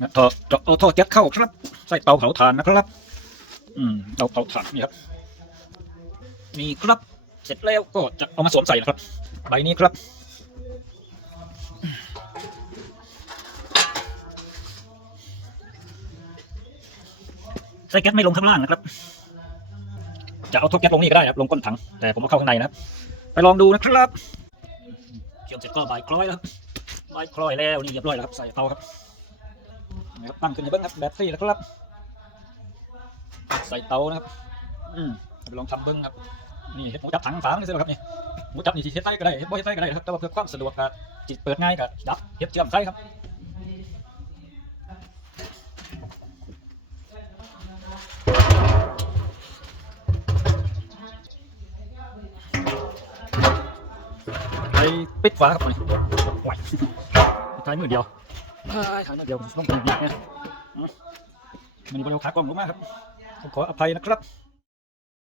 นะท่อเจาะเอาท่อแก๊สเข้าครับ ใส่เตาเผาถ่านนะครับ อืมเตาเผาถ่านนี่ครับนี่ครับ เสร็จแล้วก็จะเอามาสวมใส่นะครับ ใบนี้ครับใส่แก๊สไม่ลงข้างล่างนะครับ จะเอาท่อแก๊สลงนี่ก็ได้ครับ ลงก้นถัง แต่ผมเอาเข้าข้างในนะครับ ไปลองดูนะครับเกี่ยวเสร็จก็ใบคล้อยแล้วใบคล้อยแล้วนี่เรียบร้อยแล้วครับ ใส่เตาครับ นะครับตั้งขึ้นในเบิ้งครับแบตซี่แล้วครับ ใส่เตานะครับ อืมไปลองทำเบิ้งครับนี่เห็ดหมูจับถังฝานี่สิครับนี่หมูจับนี่สิเฮ็ดใต้ก็ได้เฮ็ดบ่เฮ็ดใต้ก็ได้ครับแต่ว่าเพื่อความสะดวกก็จิตเปิดง่ายก็ดับเฮ็ดเชื่อมใส่ครับไปปิดฝาครับนี่ไหวท้มือเดียว เดี๋ยวต้องเป็นบีบเนี่ยอืมมันมีบริวขากล้องลงมากครับผมขออภัยนะครับ